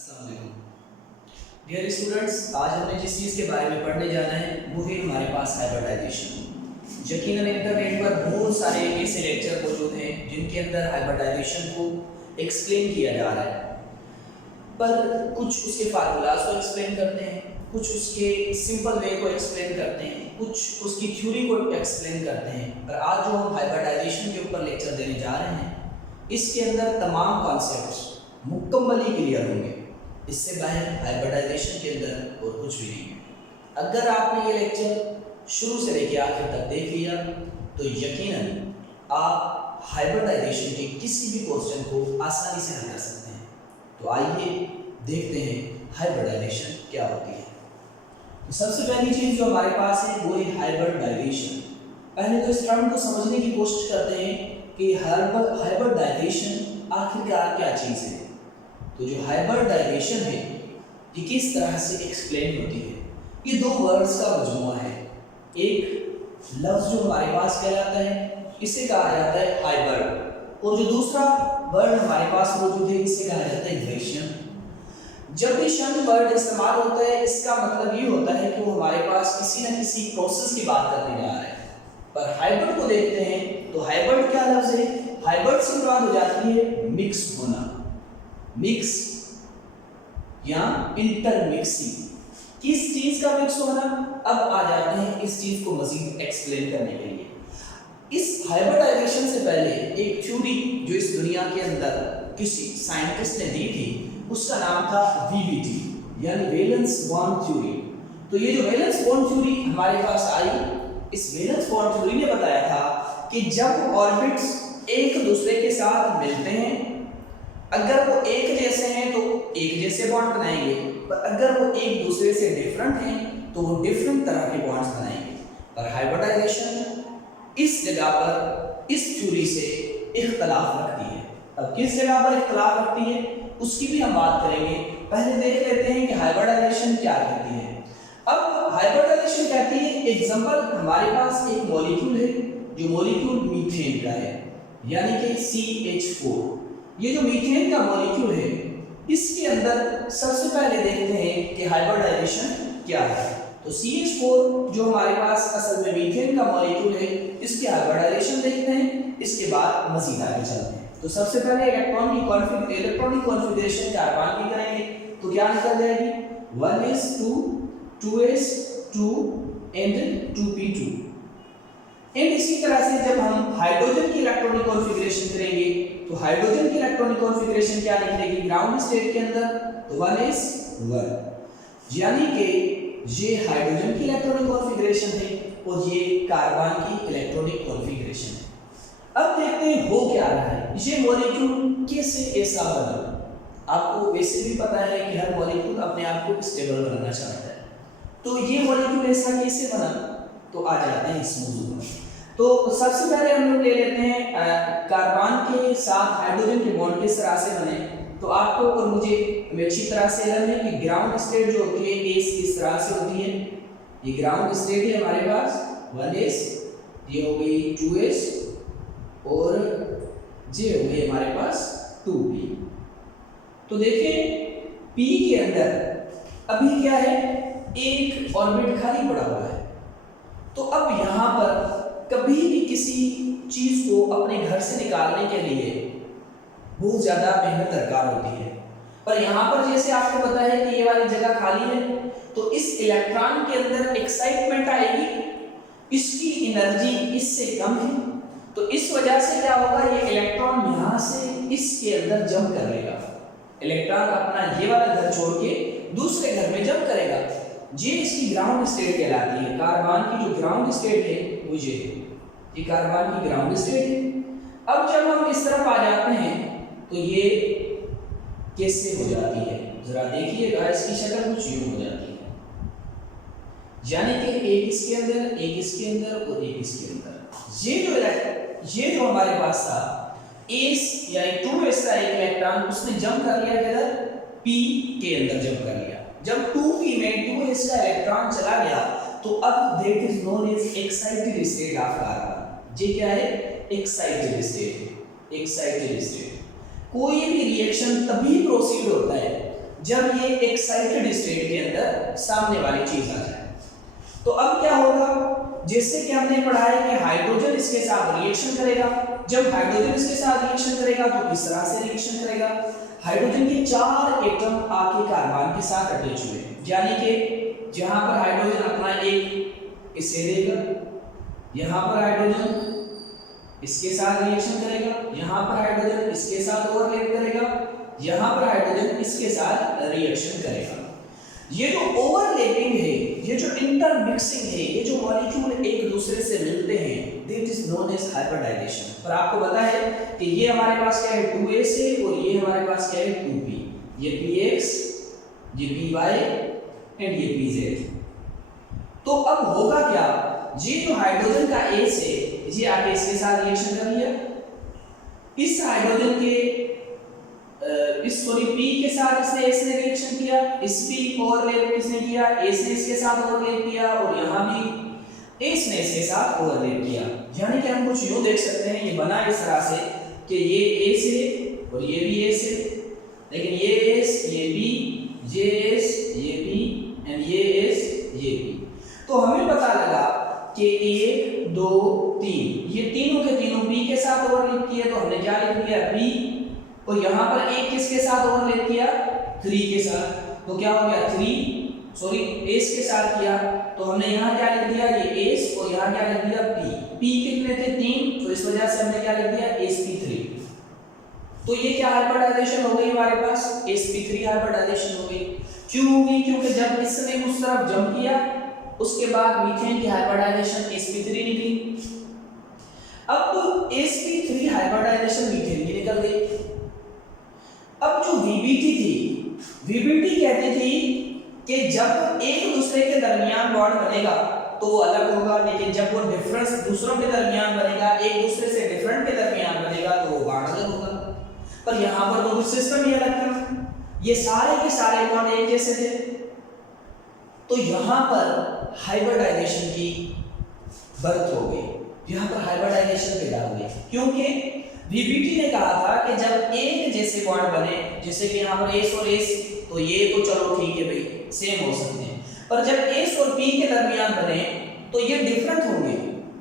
अस्सलाम वालेकुम dear students, आज हमें जिस चीज़ के बारे में पढ़ने जाना है वो है हमारे पास हाइब्रिडाइजेशन। यकीनन इंटरनेट पर बहुत सारे ऐसे लेक्चर मौजूद हैं जिनके अंदर हाइब्रिडाइजेशन को एक्सप्लेन किया जा रहा है, पर कुछ उसके फार्मूलाज को एक्सप्लेन करते हैं, कुछ उसके सिंपल वे को एक्सप्लेन करते हैं, कुछ उसकी थ्योरी को एक्सप्लेन करते हैं। पर आज जो हम हाइब्रिडाइजेशन के ऊपर लेक्चर देने जा रहे हैं, इसके अंदर तमाम कॉन्सेप्ट्स मुकम्मली क्लियर होंगे। इससे बाहर हाइब्रिडाइजेशन के अंदर और कुछ भी नहीं है। अगर आपने ये लेक्चर शुरू से लेकर आखिर तक देख लिया तो यकीनन आप हाइब्रिडाइजेशन के किसी भी क्वेश्चन को आसानी से हल कर सकते हैं। तो आइए देखते हैं हाइब्रिडाइजेशन क्या होती है। तो सबसे पहली चीज़ जो हमारे पास है वो है हाइब्रिडाइजेशन। पहले तो इस टर्म को समझने की कोशिश करते हैं कि हाइब्रिडाइजेशन आखिरकार क्या चीज़ है। तो जो हाइब्रिडाइजेशन है ये किस तरह से एक्सप्लेन होती है, ये दो वर्ड्स का मजमूआ है। एक लफ्ज़ जो हमारे पास कहलाता है इसे कहा जाता है हाइब्रिड, और जो दूसरा वर्ड हमारे पास मौजूद है इसे कहा जाता है वेरिएशन। जब भी शन वर्ड इस्तेमाल होता है इसका मतलब ये होता है कि वो हमारे पास किसी न किसी प्रोसेस की बात करने जा रहा है। पर हाइब्रिड को देखते हैं तो हाइब्रिड क्या लफ्ज़ है? हाइब्रिड से मुराद हो जाती है मिक्स होना, मिक्स या इंटरमिक्सिंग। किस चीज का मिक्स होना? अब आ जाते हैं इस चीज को मजीद एक्सप्लेन करने के लिए। इस हाइब्रिडाइजेशन से पहले एक थ्योरी जो इस दुनिया के अंदर किसी साइंटिस्ट ने दी थी उसका नाम था वीबीटी, यानी वैलेंस बॉन्ड थ्योरी। तो ये जो वैलेंस बॉन्ड थ्योरी हमारे पास आई, इस वैलेंस बॉन्ड थ्योरी ने बताया था कि जब ऑर्बिट्स एक दूसरे के साथ मिलते हैं, अगर वो एक जैसे हैं तो एक जैसे बॉन्ड बनाएंगे, पर अगर वो एक दूसरे से डिफरेंट हैं तो वो डिफरेंट तरह के बॉन्ड्स बनाएंगे। पर हाइब्रिडाइजेशन इस जगह पर इस थ्योरी से इख्तलाफ रखती है। अब किस जगह पर इख्तलाफ रखती है उसकी भी हम बात करेंगे। पहले देख लेते हैं कि हाइब्रिडाइजेशन क्या कहती है। अब हाइब्रिडाइजेशन कहती है, एग्जांपल हमारे पास एक मॉलिक्यूल है जो मॉलिक्यूल मीथेन का है, यानी कि CH4। ये जो मीथेन का मॉलिक्यूल है इसके अंदर सबसे पहले देखते हैं कि हाइब्रिडाइजेशन क्या है। तो CH4 जो हमारे पास असल में मीथेन का मॉलिक्यूल है इसकी हाइब्रिडाइजेशन देखते हैं, इसके बाद मजीद आगे चलते हैं। तो सबसे पहले इलेक्ट्रॉनिक कॉन्फ़िगरेशन कार्बन की करेंगे तो क्या निकल जाएगी? 1s2 2s2 and 2p2। And इसी तरह से जब हम हाइड्रोजन की इलेक्ट्रॉनिक कॉन्फ़िगरेशन करेंगे तो हाइड्रोजन की इलेक्ट्रॉनिक कॉन्फ़िगरेशन क्या निकलेगी? ग्राउंड स्टेट के अंदर तो 1s1, यानी कि ये हाइड्रोजन की इलेक्ट्रॉनिक कॉन्फ़िगरेशन है और ये कार्बन की इलेक्ट्रॉनिक कॉन्फ़िगरेशन है। अब देखते हैं हो क्या रहा है, ये मॉलिक्यूल कैसे ऐसा बना। आपको वैसे भी पता है कि हर मॉलिक्यूल अपने आप को स्टेबल बनाना चाहता है, तो ये मॉलिक्यूल ऐसा कैसे बना? तो आ जाते हैं इस मौजूद में। तो सबसे पहले हम लोग ले लेते हैं कार्बन के साथ हाइड्रोजन के बॉन्ड किस तरह से बने। तो आपको और मुझे अच्छी तरह से इल्म है कि ग्राउंड स्टेट जो होती है एस किस तरह से होती है। ये ग्राउंड स्टेट है हमारे पास 1s, ये हो गई 2s और ये हो गई हमारे पास 2p। तो देखिए p के अंदर अभी क्या है, एक ऑर्बिट खाली पड़ा हुआ है। तो अब यहाँ पर कभी भी किसी चीज को अपने घर से निकालने के लिए बहुत ज्यादा मेहनत दरकार होती है। पर यहाँ पर जैसे आपको पता है कि ये वाली जगह खाली है, तो इस इलेक्ट्रॉन के अंदर एक्साइटमेंट आएगी, इसकी एनर्जी इससे कम है, तो इस वजह से क्या होगा, ये इलेक्ट्रॉन यहाँ से इसके अंदर जंप कर लेगा। इलेक्ट्रॉन अपना ये वाला घर छोड़ के दूसरे घर में जंप करेगा। ये इसकी ग्राउंड स्टेट कहलाती है। कार्बन की जो ग्राउंड स्टेट है वो ये है, ये कार्बन की ग्राउंड स्टेट है। अब जब हम इस तरफ आ जाते हैं तो ये कैसे हो जाती है, जरा देखिएगा, इसकी शक्ल कुछ यूं हो जाती है, यानी कि एक इसके अंदर, एक इसके अंदर और एक इसके अंदर। ये जो हमारे पास था एस या 2s का एक इलेक्ट्रॉन उसने जंप कर लिया किधर? p के अंदर जंप कर लिया। जब 2p में 2s का इलेक्ट्रॉन चला गया तो अब that is known as excited state of carbon. ये क्या है? Excited state. एक्साइटेड स्टेट कोई भी रिएक्शन तभी प्रोसीड होता है जब ये एक्साइटेड स्टेट के अंदर सामने वाली चीज आ जाए। तो अब क्या होगा, जैसे कि हमने पढ़ा है कि हाइड्रोजन इसके साथ रिएक्शन करेगा। जब हाइड्रोजन इसके साथ रिएक्शन करेगा तो किस तरह से रिएक्शन करेगा, हाइड्रोजन के 4 एटम आके कार्बन के साथ अटैच हुए, यानी कि जहां पर हाइड्रोजन अपना एक इसे देगा, यहां पर हाइड्रोजन इसके साथ रिएक्शन करेगा, यहां पर हाइड्रोजन इसके साथ ओवरलैप करेगा, यहां पर हाइड्रोजन इसके साथ रिएक्शन करेगा। ये जो ओवरलैपिंग है, ये जो इंटरमिक्सिंग है, ये जो मॉलिक्यूल एक दूसरे से मिलते हैं, that is known as hybridization. पर आपको पता है कि ये हमारे पास क्या है 2s है और ये हमारे पास क्या है 2p, ये px, ये py एंड ये pz। तो अब होगा क्या, ये जो हाइड्रोजन का s है ये आगे इसके साथ रिएक्शन कर लिया, इस हाइड्रोजन के इस सॉरी p के साथ इसने s ने रिएक्शन किया, इस p ओवरलैप किसने किया, s ने इसके साथ ओवरलैप किया और यहां भी s ने इसके साथ ओवरलैप किया। यानी कि हम कुछ यूं देख सकते हैं, ये बना इस तरह से कि ये s है और ये भी s है, लेकिन ये s ये b, ये s ये p एंड ये s ये p। तो हमें पता लगा कि 1 2 3 ये तीनों के तीनों p के साथ ओवरलैप किए, तो हमने क्या लिख दिया p, और यहां पर एक किसके साथ ओवरलैप किया 3 के साथ, तो क्या हो गया 3 सॉरी s के साथ किया, तो हमने यहां क्या लिख दिया ये s और यहां क्या लिख दिया p। p कितने थे 3, तो इस वजह से हमने क्या लिख दिया sp3। तो ये क्या हाइब्रिडाइजेशन हो गई हमारे पास, sp3 हाइब्रिडाइजेशन हो गई। क्यों होगी, क्योंकि जब इसने उस तरफ जंप किया उसके बाद मीथेन की हाइब्रिडाइजेशन sp3 निकली। अब sp3 हाइब्रिडाइजेशन मीथेन की निकल गई। अब जो VBT थी, VBT कहती थी कि जब एक दूसरे के दरमियान बॉन्ड बनेगा तो वो अलग होगा, लेकिन जब वो डिफरेंस दूसरों के दरमियान बनेगा, एक दूसरे से डिफरेंट के दरमियान बनेगा तो वो बॉन्ड अलग होगा। पर यहाँ पर तो सिस्टम ही अलग था, ये सारे के सारे बॉन्ड एक जैसे थे। तो यहाँ पर हाइब्रिडाइजेशन की बर्थ हो गई, यहाँ पर हाइब्रिडाइजेशन पैदा हो गई, क्योंकि VBT ने कहा था कि जब एक जैसे बॉन्ड बने, जैसे कि यहाँ पर S और S, तो ये तो चलो ठीक है भाई सेम हो सकते हैं, पर जब S और P के दरमियान बने तो ये डिफरेंट होंगे।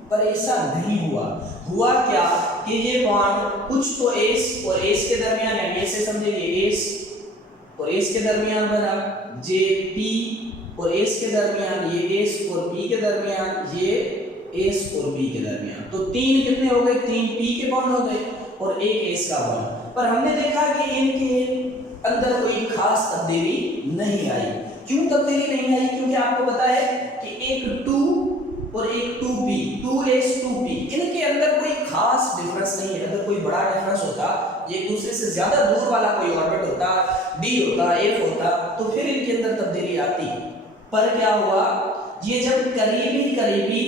पर ऐसा नहीं हुआ। हुआ क्या कि ये बॉन्ड कुछ तो S और S के दरमियान, यानी ऐसे समझिए S और S के दरमियान बना, JP और S के दरमियान ये S और P के दरमियान ये S और P के दरमियान, तो 3 कितने हो गए, 3 P के बॉन्ड हो गए और एक S का बॉन्ड। पर हमने देखा कि इनके अंदर कोई खास तब्दीली नहीं आई। क्यों तब्दीली नहीं आई, क्योंकि आपको पता है कि एक 2 और एक 2p, 2s 2p, इनके अंदर कोई खास डिफरेंस नहीं है। अगर कोई बड़ा डिफरेंस होता, एक दूसरे से ज्यादा दूर वाला कोई ऑर्बिट होता, d होता, f होता, तो फिर इनके अंदर तब्दीली आती। पर क्या हुआ, ये जब करीबी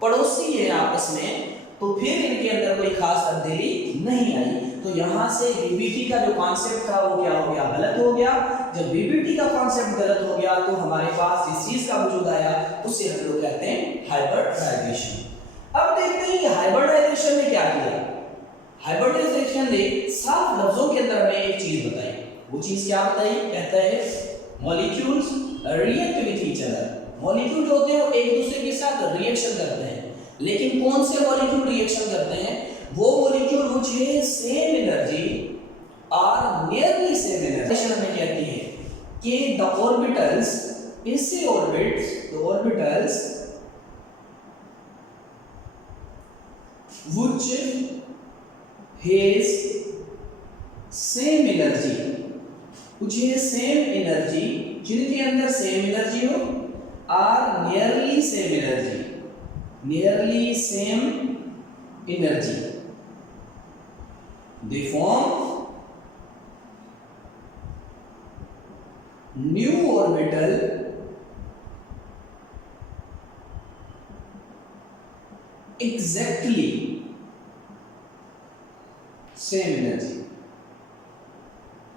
पड़ोसी है आपस में, तो फिर इनके अंदर कोई खास तब्दीली नहीं आई। तो यहाँ से VBT का जो कॉन्सेप्ट था वो क्या हो गया, गलत हो गया। जब VBT का कॉन्सेप्ट गलत हो गया तो हमारे पास जिस चीज का वजूद आया उसे हम लोग कहते हैं हाइब्रिडाइजेशन। अब देखते हैं हाइब्रिडाइजेशन ने क्या किया। हाइब्रिडाइजेशन ने साफ लफ्जों के अंदर हमें एक चीज बताई। वो चीज क्या बताई, कहता है molecules react with each other. Molecule जो होते हैं वो एक दूसरे के साथ रिएक्शन करते हैं, लेकिन कौन से मॉलिक्यूल रिएक्शन करते हैं, वो मॉलिक्यूल व्हिच है सेम एनर्जी और नियरली सेम एनर्जी। हमें कहती है कि द ऑर्बिटल्स, ऐसे orbits, the orbitals which has same energy, which has same energy, जिनके अंदर सेम एनर्जी हो, are nearly same energy, nearly same energy, they form new orbital exactly same energy।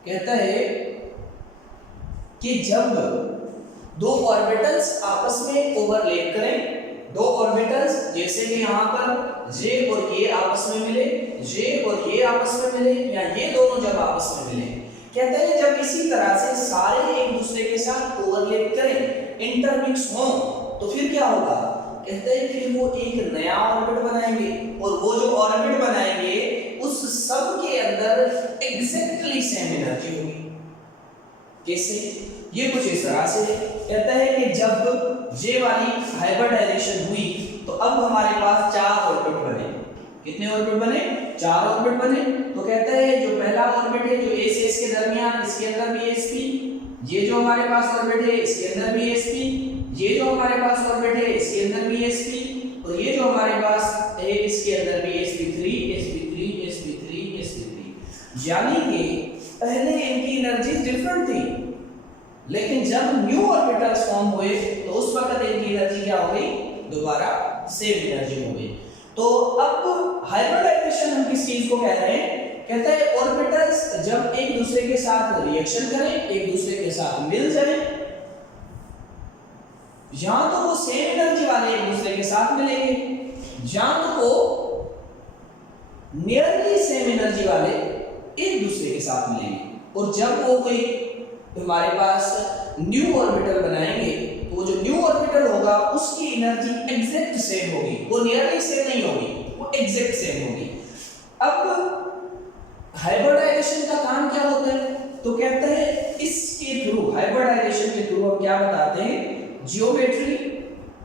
कहता है कि जब दो ऑर्बिटल्स आपस में ओवरलैप करें, दो ऑर्बिटल्स जैसे कि यहाँ पर J और ये आपस में मिले, J और ये आपस में मिले, या ये दोनों जब आपस में मिले, कहते हैं जब इसी तरह से सारे एक दूसरे के साथ ओवरलैप करें, इंटरमिक्स हों, तो फिर क्या होगा? कहते हैं फिर वो एक नया ऑर्बिट बनाएंगे और वो जो ऑर्बिट बनाएंगे उस सब के अंदर एग्जैक्टली सेम एनर्जी होगी। कैसे? ये कुछ इस तरह से कहता है कि जब ये वाली हाइब्रिडाइजेशन हुई तो अब हमारे पास 4 ऑर्बिट बने। कितने ऑर्बिट बने? 4 ऑर्बिट बने। तो कहता है जो पहला ऑर्बिट है जो ए से इसके दरमियान, इसके अंदर भी sp, ये जो हमारे पास ऑर्बिट है इसके अंदर भी sp, ये जो हमारे पास ऑर्बिट है इसके अंदर भी sp, और ये जो हमारे पास है इसके अंदर भी sp3 sp3 sp3 sp3। यानी कि पहले इनकी एनर्जी डिफरेंट थी, लेकिन जब न्यू ऑर्बिटल्स फॉर्म हुए तो उस वक्त इनकी एनर्जी क्या हो गई? दोबारा सेम एनर्जी हो गई। तो अब हाइब्रिडाइजेशन हम किस चीज को कह रहे हैं? कहता है ऑर्बिटल्स जब एक दूसरे के साथ रिएक्शन करें, एक दूसरे के साथ मिल जाएं, या तो वो सेम एनर्जी वाले एक दूसरे के साथ मिलेंगे, या तो वो नियरली सेम एनर्जी वाले एक दूसरे के साथ मिलेंगे। और जब वो कोई हमारे पास न्यू ऑर्बिटल बनाएंगे तो वो जो न्यू ऑर्बिटल होगा उसकी एनर्जी एग्जैक्ट सेम होगी, वो नियरली सेम नहीं होगी, वो एग्जैक्ट सेम होगी। अब हाइब्रिडाइजेशन का काम क्या होता है? तो कहते हैं इसके थ्रू, हाइब्रिडाइजेशन के थ्रू हम क्या बताते हैं? Geometry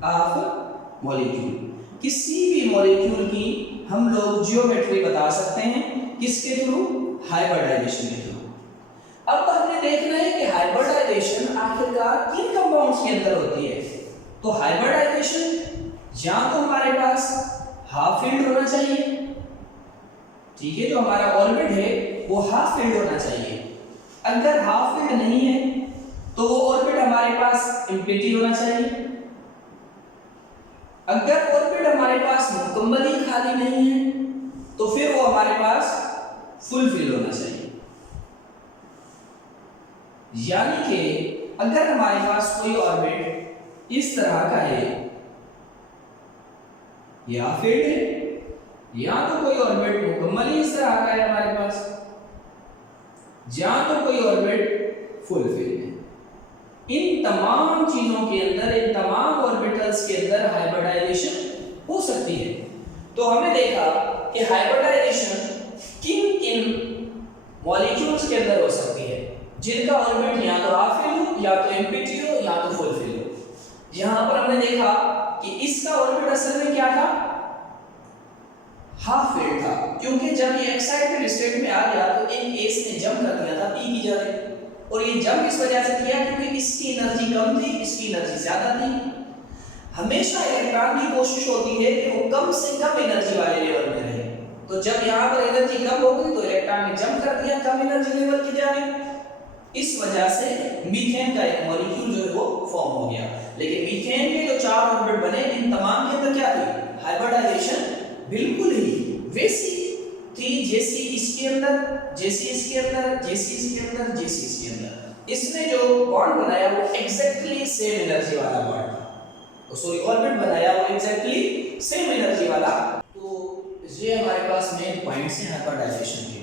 of molecule. किसी भी मॉलिक्यूल की हम लोग जियोमेट्री बता सकते हैं, किसके थ्रू? हाइब्रिडाइजेशन के थ्रू। अब हमने देखना है कि हाइब्रिडाइजेशन आखिरकार किन कंपाउंड्स के अंदर होती है। तो हाइब्रिडाइजेशन या तो हमारे पास हाफ फील्ड होना चाहिए, ठीक है, जो हमारा ऑर्बिट है वो हाफ फील्ड होना चाहिए। अगर हाफ फील्ड नहीं है तो वो ऑर्बिट हमारे पास एम्प्टी होना चाहिए। अगर ऑर्बिट हमारे पास मुकम्मल ही खाली नहीं है तो फिर वो हमारे पास फुल फील्ड होना चाहिए। यानी कि अगर हमारे पास कोई ऑर्बिट इस तरह का है, या फील्ड है, या तो कोई ऑर्बिट मुकम्मल ही इस तरह का है हमारे पास, या तो कोई ऑर्बिट फुल फील्ड है। इन तमाम चीजों के अंदर, इन तमाम ऑर्बिटल्स के अंदर हाइब्रिडाइजेशन हो सकती है। तो हमने देखा कि हाइब्रिडाइजेशन किन किन मॉलिक्यूल्स के अंदर हो सकती है, जिनका ऑर्बिट या तो हाफ फील्ड हो, या तो एम्प्टी हो, या तो फुल फील्ड हो। यहां पर हमने देखा कि इसका ऑर्बिट असल में क्या था? हाफ फील्ड था, क्योंकि जब ये एक्साइटेड स्टेट में आ गया तो एक एस ने जंप कर दिया था पी की जगह, और ये जंप इस वजह से किया क्योंकि इसकी एनर्जी कम थी, इसकी एनर्जी ज्यादा थी। हमेशा इलेक्ट्रॉन की कोशिश होती है कि वो कम से कम एनर्जी वाले लेवल में रहे। तो जब यहाँ पर एनर्जी कम हो गई तो इलेक्ट्रॉन ने जंप कर दिया कम एनर्जी लेवल की जाने। इस वजह से मीथेन का एक मॉलिक्यूल जो है वो फॉर्म हो गया। लेकिन मीथेन के जो 4 ऑर्बिट बने, इन तमाम के अंदर क्या थी? हाइब्रिडाइजेशन बिल्कुल ही वैसी थी जैसी इसके अंदर, जैसी इसके अंदर, जैसी इसके अंदर, जैसी इसके अंदर। इसने जो बॉन्ड बनाया वो एग्जैक्टली सेम एनर्जी वाला बॉन्ड था, तो सॉरी ऑर्बिट बनाया वो एग्जैक्टली सेम एनर्जी वाला। तो ये हमारे पास मेन पॉइंट्स हैं हाइब्रिडाइजेशन के।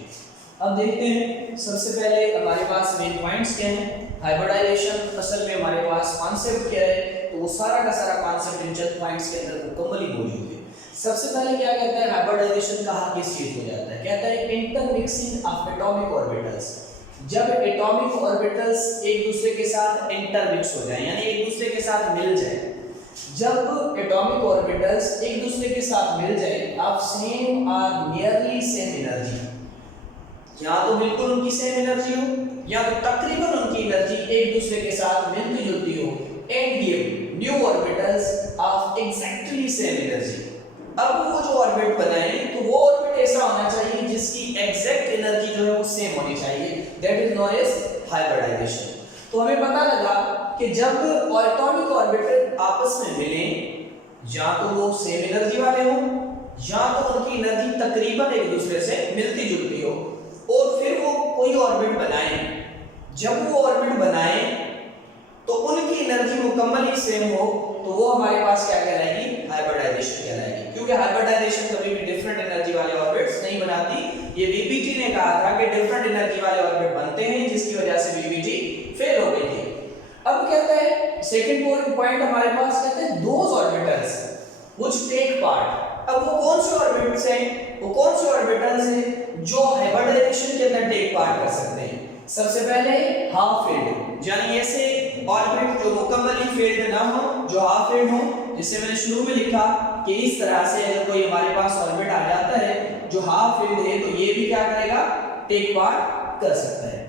अब देखते हैं सबसे पहले हमारे पास मेन पॉइंट्स क्या हैं। हाइब्रिडाइजेशन असल में हमारे पास कॉन्सेप्ट क्या है, तो वो सारा का सारा कॉन्सेप्ट इन चंद पॉइंट्स के अंदर मुकम्मल ही मौजूद है। सबसे पहले क्या कहता है हाइब्रिडाइजेशन कहा किस चीज हो जाता है? कहता है इंटरमिक्सिंग ऑफ एटॉमिक ऑर्बिटल्स। जब एटॉमिक ऑर्बिटल्स एक दूसरे के साथ इंटरमिक्स हो जाए, यानी एक दूसरे के साथ मिल जाए। जब एटॉमिक ऑर्बिटल्स एक दूसरे के साथ मिल जाए ऑफ सेम और नियरली सेम एनर्जी, या तो बिल्कुल उनकी सेम एनर्जी हो, या तो तकरीबन उनकी एनर्जी एक दूसरे के साथ मिलती जुलती हो, and give new orbitals of exactly same energy. अब वो जो ऑर्बिट बनाए तो वो ऑर्बिट ऐसा होना चाहिए जिसकी एग्जैक्ट एनर्जी जो है वो सेम होनी चाहिए, that is known as hybridization. तो हमें पता लगा कि जब एटॉमिक ऑर्बिटल आपस में मिलें, या तो वो सेम एनर्जी वाले हों, या तो उनकी एनर्जी तकरीबन एक दूसरे से मिलती जुलती हो, और फिर वो कोई ऑर्बिट बनाएं। जब वो ऑर्बिट बनाएं तो उनकी एनर्जी मुकम्मल ही सेम हो, तो वो हमारे पास क्या कहलाएगी? हाइब्रिडाइजेशन कहलाएगी। क्योंकि हाइब्रिडाइजेशन कभी भी डिफरेंट एनर्जी वाले ऑर्बिट्स नहीं बनाती। ये वीबीटी ने कहा था कि डिफरेंट एनर्जी वाले ऑर्बिट बनते हैं जिसकी वजह से वीबीटी फेल हो सेकंड पॉइंट हमारे पास कहते हैं those orbitals which take part. अब वो कौन से ऑर्बिटल्स हैं, वो कौन से ऑर्बिटल्स हैं जो हाइब्रिडाइजेशन के अंदर टेक पार्ट कर सकते हैं। सबसे पहले हाफ फील्ड, यानी ऐसे ऑर्बिट जो मुकम्मली फील्ड ना हो, जो हाफ फील्ड हो, जिसे मैंने शुरू में लिखा कि इस तरह से अगर कोई हमारे पास ऑर्बिट आ जाता है जो हाफ फील्ड है, तो ये भी क्या करेगा, टेक पार्ट कर सकता है।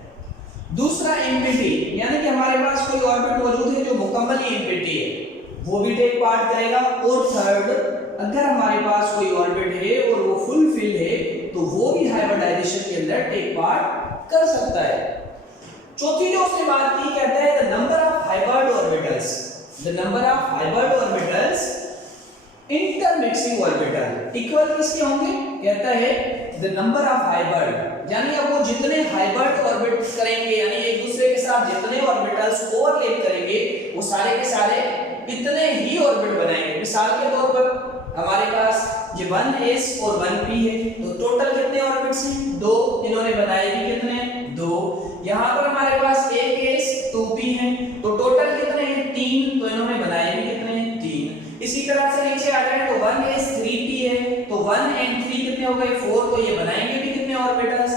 दूसरा एम्प्टी, यानी कि हमारे पास कोई ऑर्बिट मौजूद है जो मुकम्मली एम्प्टी है, वो भी टेक पार्ट करेगा। और थर्ड, अगर हमारे पास कोई ऑर्बिट है और वो फुल फिल है, तो वो भी हाइब्रिडाइजेशन के अंदर टेक पार्ट कर सकता है। चौथी जो उसने बात की, कहता है the number of hybrid orbitals, the number of hybrid orbitals intermixing orbital equal किसके होंगे, कहता है द नंबर ऑफ हाइब्रिड, यानी अब वो जितने हाइब्रिड ऑर्बिट करेंगे, यानी एक दूसरे के साथ जितने ऑर्बिटल्स ओवरलैप करेंगे, वो सारे के सारे इतने ही ऑर्बिट बनाएंगे। मिसाल के तौर पर हमारे पास ये 1s और 1p है, तो टोटल कितने ऑर्बिट्स हैं, 2, इन्होंने बनाए भी कितने हैं, 2। यहाँ पर हमारे पास 1s 2p है, तो टोटल कितने हैं, 3, तो इन्होंने बनाए भी कितने हैं, 3। इसी तरह से नीचे आ जाए तो 1s 3p है, तो 1 and 3 कितने हो गए, 4, तो ये बनाएंगे भी कितने ऑर्बिटल्स,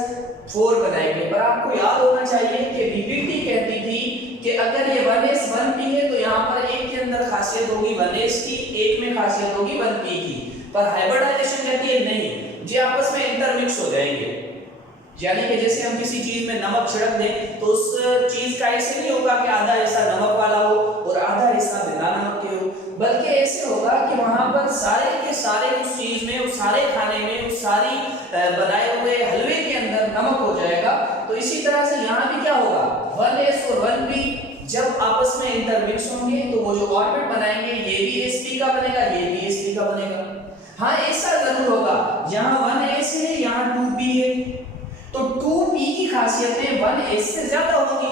4 बनाएंगे। पर आपको याद होना चाहिए कि बीपीटी कहती थी कि अगर ये 1s 1p है, तो यहाँ पर एक के अंदर खासियत होगी 1s की, एक में खासियत होगी 1p की। पर हाइब्रिडाइजेशन कहती है नहीं, ये आपस में इंटरमिक्स हो जाएंगे। यानी कि जैसे हम किसी चीज में नमक छिड़क दें, तो उस चीज का ऐसे नहीं होगा कि आधा हिस्सा नमक वाला हो और आधा हिस्सा बिना नमक के हो, बल्कि ऐसे होगा कि वहां पर सारे के सारे उस चीज में, उस सारे खाने में, उस सारी बनाए हुए हलवे के अंदर नमक हो जाएगा। तो इसी तरह से यहाँ भी क्या होगा, 1s और 1p जब आपस में इंटरमिक्स होंगे, तो वो जो ऑर्बिट बनाएंगे, ये भी sp का बनेगा, ये भी sp का बनेगा। हाँ, ऐसा जरूर होगा, यहाँ 1s है, यहाँ 2p है, तो 2p की खासियतें 1s से ज्यादा होंगी,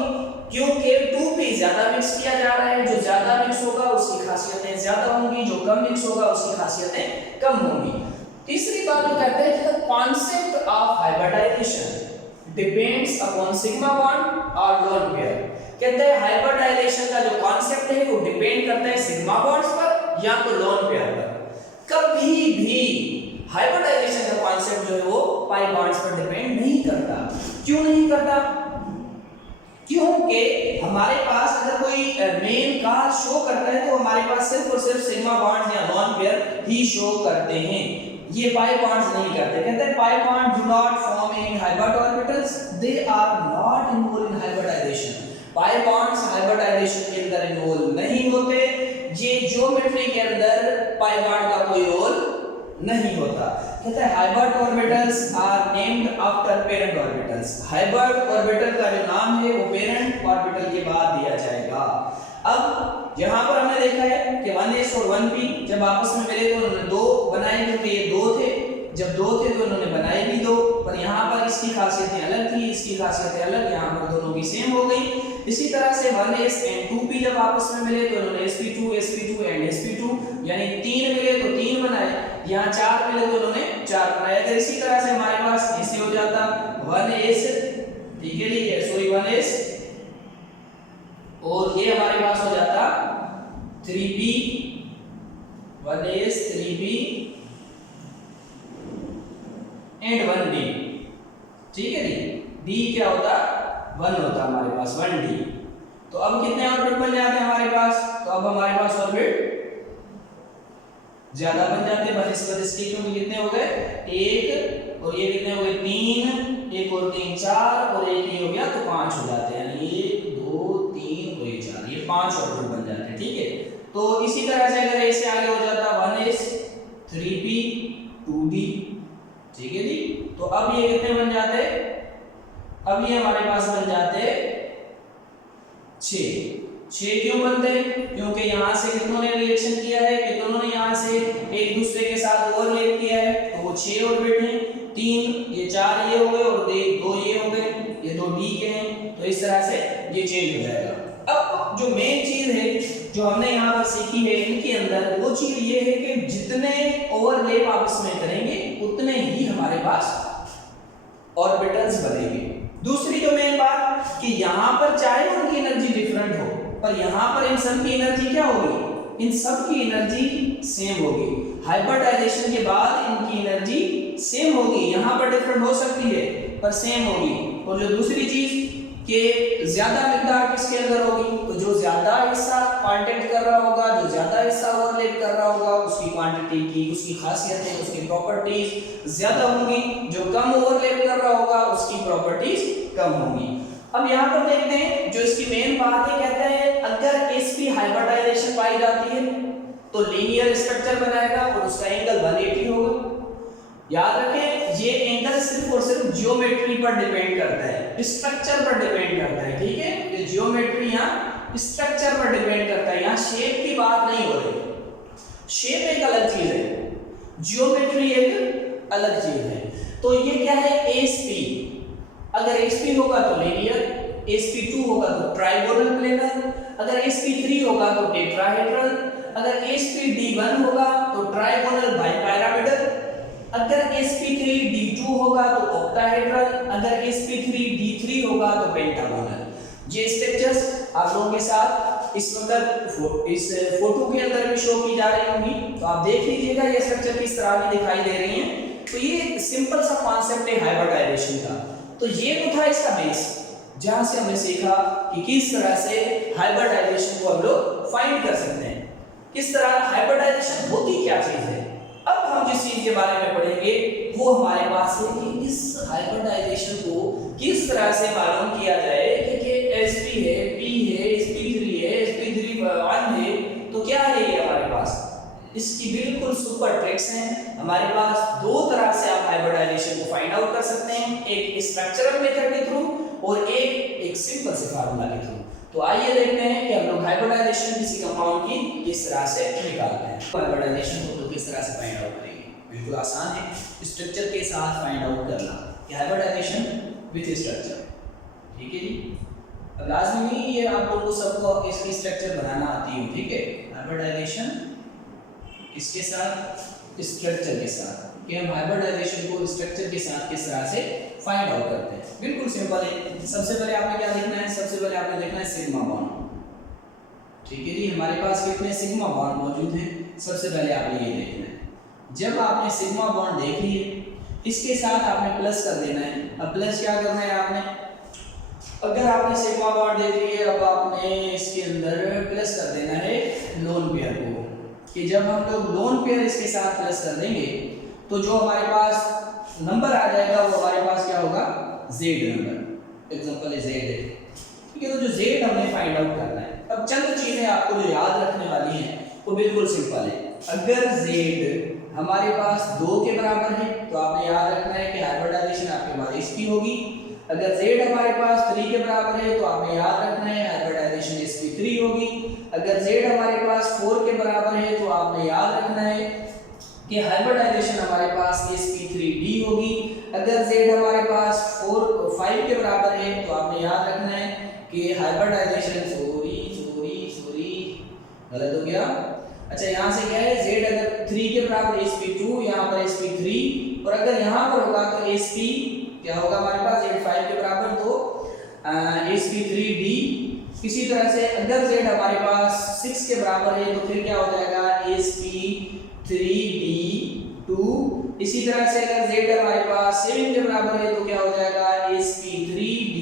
क्योंकि 2p ज्यादा मिक्स किया जा रहा है। जो ज्यादा मिक्स होगा उसकी खासियतें ज्यादा होंगी, जो कम मिक्स होगा उसकी खासियतें कम होंगी। तीसरी बात जो कहते हैं कि the concept of hybridization depends upon sigma bond और लोन पेयर। कहते हैं हाइब्रिडाइजेशन का जो कांसेप्ट है वो डिपेंड करता है सिग्मा बॉन्ड्स पर या तो लोन पेयर पर। कभी भी हाइब्रिडाइजेशन का कांसेप्ट जो है वो पाई बॉन्ड्स पर डिपेंड नहीं करता। क्यों नहीं करता? क्योंकि हमारे पास अगर कोई मेन का शो करता है तो हमारे पास सिर्फ और सिर्फ सिग्मा बॉन्ड्स या लोन पेयर ही शो करते हैं, ये पाई बॉन्ड्स नहीं करते। कहते हैं pi bond do not form in hybrid orbitals, they are not involve in hybridization. Pi bonds hybridization के अंदर इन्वॉल्व नहीं होते, ये ज्योमेट्री के अंदर पाई बॉन्ड का कोई रोल नहीं होता। कहते हैं hybrid orbitals are named after parent orbitals. Hybrid orbital का जो नाम है वो पेरेंट ऑर्बिटल के बाद दिया जाएगा। अब यहाँ पर हमने देखा है कि 1s और 1p जब आपस में मिले तो उन्होंने 2 बनाए, क्योंकि ये 2 थे। जब 2 थे तो उन्होंने बनाए भी 2, पर यहाँ पर इसकी खासियतें अलग थी, इसकी खासियतें अलग, यहाँ पर दोनों की सेम हो गई। इसी तरह से 1s and 2p जब आपस में मिले तो उन्होंने sp2 and sp2 यानी 3 मिले तो 3 बनाए, यहाँ 4 मिले तो उन्होंने 4 बनाए। अगर इसी तरह से हमारे पास ऐसे हो जाता 1s, ठीक है, ठीक है, सॉरी 1s और ये हमारे पास हो जाता 3p, 1s 3p and 1d, ठीक है जी। d क्या होता, 1 होता हमारे पास, 1d। तो अब कितने ऑर्बिट बन जाते हैं हमारे पास, तो अब हमारे पास ऑर्बिट ज्यादा बन जाते हैं बनिस्बत इसके, क्योंकि कितने हो गए, 1 और ये कितने हो गए, 3, 1 और 3 4 और एक ये हो गया तो 5 हो जाते हैं, यानी 1 2 3 और ये 4, ये 5 ऑर्बिट बन जाते हैं, ठीक है। तो इसी तरह से अगर ऐसे आगे हो जाता 1s 3p 2d, ठीक है जी। तो अब ये कितने बन जाते, अब ये हमारे पास बन जाते 6। 6 क्यों बनते हैं? क्योंकि यहाँ से कितनों ने रिएक्शन किया है, कितनों ने यहाँ से एक दूसरे के साथ ओवरलैप किया है, तो वो 6 ऑर्बिट हैं। 3 ये 4 ये हो गए और 2 ये हो गए, ये 2 d के हैं। तो इस तरह से ये चेंज हो जाएगा। अब जो मेन चीज है जो हमने यहाँ पर सीखी है इनके अंदर, वो चीज ये है कि जितने ओवरलैप आपस में करेंगे उतने ही हमारे पास ऑर्बिटल्स बनेंगे। दूसरी जो मेन बात कि यहाँ पर चाहे उनकी एनर्जी डिफरेंट हो, पर यहाँ पर इन सब की एनर्जी क्या होगी, इन सब की एनर्जी सेम होगी। हाइब्रिडाइजेशन के बाद इनकी एनर्जी सेम होगी, यहाँ पर डिफरेंट हो सकती है पर सेम होगी। और जो दूसरी चीज कि ज्यादा मिकदार किसके अंदर होगी, तो जो ज्यादा हिस्सा कांटेक्ट कर रहा होगा, जो ज्यादा हिस्सा ओवरलैप कर रहा होगा, उसकी क्वांटिटी की, उसकी खासियतें, उसकी प्रॉपर्टीज ज्यादा होंगी। जो कम ओवरलैप कर रहा होगा उसकी प्रॉपर्टीज कम होंगी। अब यहाँ पर देखते हैं जो इसकी मेन बात है, कहते हैं अगर sp हाइब्रिडाइजेशन पाई जाती है तो लीनियर स्ट्रक्चर बनाएगा और उसका एंगल 180 होगा। याद रखें ये एंगल सिर्फ और सिर्फ ज्योमेट्री पर डिपेंड करता है, स्ट्रक्चर पर डिपेंड करता है, ठीक है। ये ज्योमेट्री यहाँ स्ट्रक्चर पर डिपेंड करता है, यहाँ शेप की बात नहीं हो रही। शेप एक अलग चीज है, ज्योमेट्री एक अलग चीज है। तो ये क्या है, sp, अगर sp होगा तो लीनियर, sp2 होगा तो ट्राइगोनल प्लेनर, अगर sp3 होगा तो टेट्राहेड्रल, अगर sp_d1 होगा तो ट्राइगोनल बाइपिरामिडल, अगर sp3d2 होगा तो ऑक्टाहेड्रल, अगर sp3d3 होगा तो पेंटागोनल। ये स्ट्रक्चर्स आप लोगों के साथ इस वक्त इस फोटो के अंदर भी शो की जा रही होंगी, तो आप देख लीजिएगा ये स्ट्रक्चर किस तरह की दिखाई दे रही हैं। तो ये सिंपल सा कॉन्सेप्ट है हाइब्रिडाइजेशन का। तो ये तो था इसका बेस, जहां से हमने सीखा कि किस तरह से हाइब्रिडाइजेशन को हम लोग फाइंड कर सकते हैं, किस तरह हाइब्रिडाइजेशन होती क्या चीज है। अब हम जिस चीज के बारे में पढ़ेंगे वो हमारे पास है कि इस हाइब्रिडाइजेशन को किस तरह से मालूम किया जाए कि sp है, p है, sp3 है, sp3 है, तो क्या है ये हमारे पास। इसकी बिल्कुल सुपर ट्रिक्स हैं हमारे पास। दो तरह से आप हाइब्रिडाइजेशन को फाइंड आउट कर सकते हैं, एक स्ट्रक्चरल मेथड के थ्रू और एक सिंपल से फार्मूला के थ्रू। तो आइए देखते हैं कि हम लोग हाइब्रिडाइजेशन किसी कंपाउंड की किस तरह से निकालते हैं। हाइब्रिडाइजेशन को तो किस तरह से फाइंड आउट करेंगे, बिल्कुल आसान है, स्ट्रक्चर के साथ फाइंड आउट करना कि हाइब्रिडाइजेशन विद स्ट्रक्चर, ठीक है जी। अब लाजमी नहीं ये आप लोगों को सबको इसकी स्ट्रक्चर बनाना आती है, ठीक है। हाइब्रिडाइजेशन इसके साथ, स्ट्रक्चर के साथ, कि हम हाइब्रिडाइजेशन को स्ट्रक्चर के साथ किस तरह से फाइंड आउट करते हैं। बिल्कुल सिंपल है। सबसे पहले आपने क्या देखना है, सबसे पहले आपने देखना है सिग्मा बॉन्ड, ठीक है जी। हमारे पास कितने सिग्मा बॉन्ड मौजूद हैं, सबसे पहले आपने ये देखना है। जब आपने सिग्मा बॉन्ड देख लिए, इसके साथ आपने प्लस कर देना है। अब प्लस क्या करना है आपने, अगर आपने सिग्मा बॉन्ड देख लिए, अब आपने इसके अंदर प्लस कर देना है लोन पेयर को, कि जब हम लोग लोन पेयर इसके साथ प्लस कर देंगे तो जो हमारे पास नंबर आ जाएगा वो हमारे पास क्या होगा, z नंबर, एग्जांपल है z है, ठीक है। तो जो z हमने फाइंड आउट करना है। अब चंद चीजें आपको जो याद रखने वाली हैं वो बिल्कुल सिंपल है। अगर z हमारे पास 2 के बराबर है तो आपने याद रखना है कि हाइब्रिडाइजेशन आपके पास sp होगी। अगर z हमारे पास 3 के बराबर है तो आपने याद रखना है हाइब्रिडाइजेशन sp3 होगी। अगर z हमारे पास 4 के बराबर है तो आपने याद रखना है कि हाइब्रिडाइजेशन हमारे पास sp3d होगी। अगर z हमारे पास 5 के बराबर है तो आपने याद रखना है कि हाइब्रिडाइजेशन सॉरी गलत हो गया। अच्छा यहाँ से क्या है, z अगर 3 के बराबर sp2, यहाँ पर sp3, और अगर यहाँ पर होगा तो sp क्या होगा हमारे पास z 5 के बराबर तो sp3d। इसी तरह से अगर z हमारे पास 6 के बराबर है तो फिर क्या हो जाएगा sp3d2। इसी तरह से अगर z हमारे पास 7 के बराबर है तो क्या हो जाएगा sp3d3।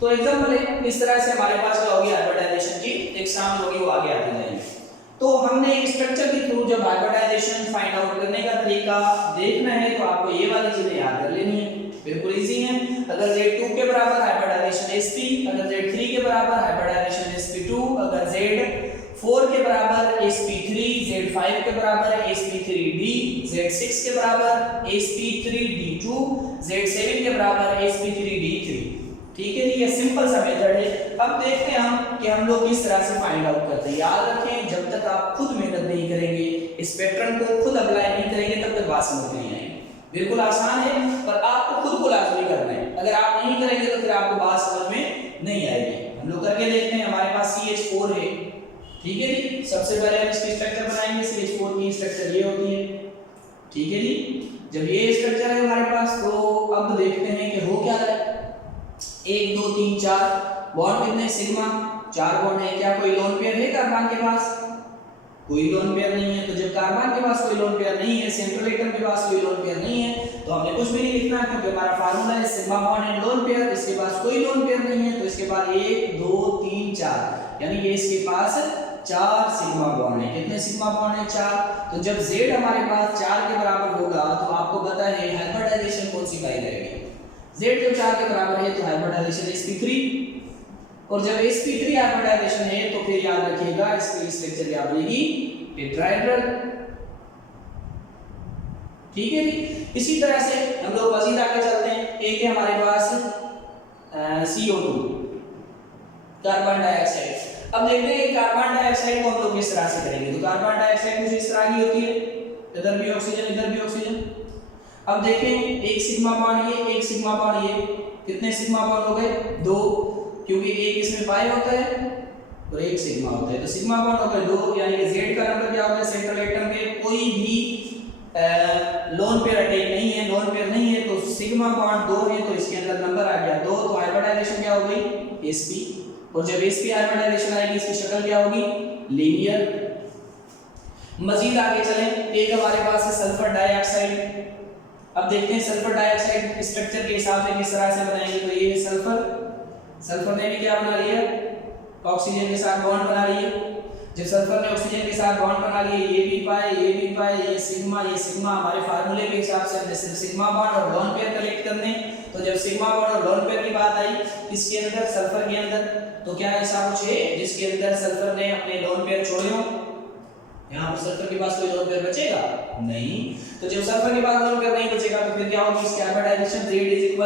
तो एग्जांपल है, इस तरह से हमारे पास क्या होगी हाइब्रिडाइजेशन की एक शामिल होगी, वो आगे आती जाएगी। तो हमने एक स्ट्रक्चर के थ्रू जब हाइब्रिडाइजेशन फाइंड आउट करने का तरीका देखना है तो आपको ये वाली चीजें याद कर लेनी है, बिल्कुल इजी है। अगर z 2 के बराबर हाइब्रिडाइजेशन sp, अगर z 3 के बराबर हाइब्रिडाइजेशन sp2, अगर z 4 के बराबर sp3, z 5 के बराबर sp3d, z 6 के बराबर sp3d2, z 7 के बराबर sp3d3, ठीक है जी। ये सिंपल सा मेथड है। अब देखते हैं हम कि हम लोग किस तरह से फाइंड आउट करते हैं। याद रखें जब तक आप खुद मेहनत नहीं करेंगे, इस पैटर्न को खुद अप्लाई नहीं करेंगे तब तक बात समझ नहीं आएगी। बिल्कुल आसान है पर आपको खुद को लाजमी करना है। अगर आप नहीं करेंगे तो फिर आपको बात समझ में नहीं आएगी। हम लोग करके देखते हैं। हमारे पास CH4 है, ठीक है जी। सबसे पहले हम इसकी स्ट्रक्चर बनाएंगे। CH4 की स्ट्रक्चर ये होती है, ठीक है जी। जब ये स्ट्रक्चर है हमारे पास तो अब देखते हैं कि हो क्या रहा है। 1 2 3 4 बॉन्ड कितने सिग्मा, 4 बॉन्ड है। क्या कोई लोन पेयर है कार्बन के पास? कोई लोन पेयर नहीं है। तो जब कार्बन के पास कोई लोन पेयर नहीं है, सेंट्रल एटम के पास कोई लोन पेयर नहीं है, तो हमने कुछ भी नहीं लिखना, क्योंकि हमारा फार्मूला है sigma bond and lone pair. इसके पास कोई लोन पेयर नहीं है, तो इसके पास 1 2 3 4, यानी कि इसके पास 4 सिग्मा बॉन्ड है। कितने सिग्मा बॉन्ड है? 4। तो जब Z हमारे पास 4 के बराबर होगा, तो आपको पता है हाइब्रिडाइजेशन कौन सी पाई जाएगी? Z जब 4 के बराबर है तो हाइब्रिडाइजेशन sp3, और जब sp3 हाइब्रिडाइजेशन है तो फिर याद रखिएगा इसकी स्ट्रक्चर क्या बनेगी? टेट्राहेड्रल। ठीक है जी। इसी तरह से हम लोग मजीद आगे चलते हैं। एक है हमारे पास CO2, कार्बन डाइऑक्साइड। अब देखते हैं कार्बन डाइऑक्साइड को हम लोग किस तरह से करेंगे। तो कार्बन डाइऑक्साइड कुछ इस तरह की होती है, इधर भी ऑक्सीजन इधर भी ऑक्सीजन। अब देखें, एक सिग्मा बॉन्ड ये, एक सिग्मा बॉन्ड ये, कितने सिग्मा बॉन्ड हो गए? 2, क्योंकि एक इसमें पाई होता है और एक सिग्मा होता है, तो सिग्मा बॉन्ड हो गए 2, यानी कि Z का नंबर क्या होगा? सेंट्रल एटम के कोई भी लोन पेयर अटैच नहीं है, लोन पेयर नहीं है, तो सिग्मा बॉन्ड 2 है, तो इसके अंदर नंबर आ गया 2। तो हाइब्रिडाइजेशन क्या हो गई? sp, और जब sp हाइब्रिडाइजेशन आएगी इसकी शक्ल क्या होगी? लीनियर। मजीद आगे चलें, एक हमारे पास है सल्फर डाइऑक्साइड। अब देखते हैं सल्फर डाइऑक्साइड स्ट्रक्चर के हिसाब से किस तरह से बनाएंगे। तो ये है सल्फर, सल्फर ने भी क्या बना लिया? ऑक्सीजन के साथ बॉन्ड बना लिए। जब सल्फर ने ऑक्सीजन के साथ बॉन्ड बना लिए, ये भी पाए, ये सिग्मा, ये सिग्मा, हमारे फार्मूले के हिसाब से हमने सिर्फ सिग्मा बॉन्ड और लोन पेयर कलेक्ट करने। तो जब सिग्मा बॉन्ड और लोन पेयर की बात आई इसके अंदर, सल्फर के अंदर, तो क्या ऐसा कुछ है जिसके अंदर सल्फर ने अपने लोन पेयर छोड़े हो? यहाँ पर सल्फर के पास कोई लोन पेयर बचेगा नहीं। तो जब सल्फर के पास लोन पेयर नहीं बचेगा तो फिर क्या होगी? इसकी हाइब्रिडाइजेशन Z =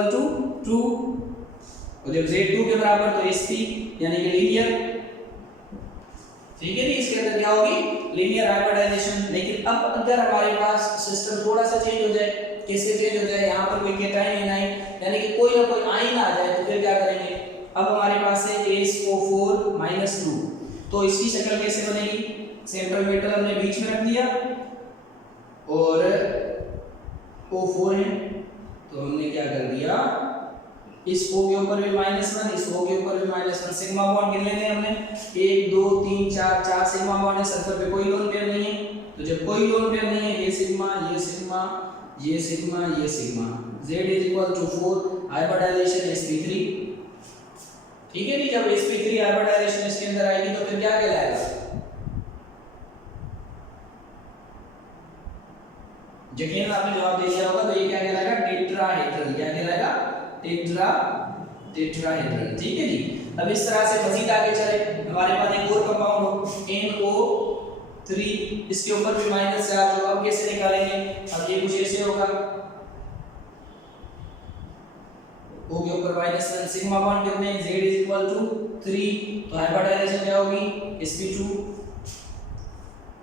2, और जब Z 2 के बराबर तो sp, यानी कि लीनियर। ठीक है जी। इसके अंदर क्या होगी? Linear hybridization. लेकिन अब अगर हमारे पास सिस्टम थोड़ा सा चेंज हो जाए, कैसे चेंज हो जाए? यहाँ पर कोई केटाइन एनाइन, यानी कि कोई ना कोई आयन आ जाए, तो फिर क्या करेंगे? अब हमारे पास है SO4 - 2, तो इसकी शक्ल कैसे बनेगी? सेंट्रल मेटल हमने बीच में रख दिया और O4 है, तो हमने क्या कर दिया? इस O के ऊपर भी -1, इस O के ऊपर भी -1, सिग्मा बॉन्ड गिन लेते हैं हमने, 1 2 3 4 सिग्मा बॉन्ड है। सल्फर पे कोई लोन पेयर नहीं है, तो जब कोई लोन पेयर नहीं है, ये सिग्मा, ये सिग्मा, ये सिग्मा, ये सिग्मा, Z = 4, हाइब्रिडाइजेशन sp3। ठीक है जी। जब sp3 हाइब्रिडाइजेशन इसके अंदर आएगी तो फिर क्या कहलाएगा? यकीनन आपने जवाब दे दिया होगा। तो ये क्या कहलाएगा? टेट्राहेड्रल। क्या कहलाएगा? टेट्राहेड्रल। ठीक है जी। अब इस तरह से मजीद आगे चले, हमारे पास एक और कंपाउंड हो NO3, इसके ऊपर भी माइनस चार्ज होगा। अब कैसे निकालेंगे? अब ये कुछ ऐसे होगा, O के ऊपर -1, सिग्मा बॉन्ड कितने? Z = 3, तो हाइब्रिडाइजेशन क्या होगी? sp2।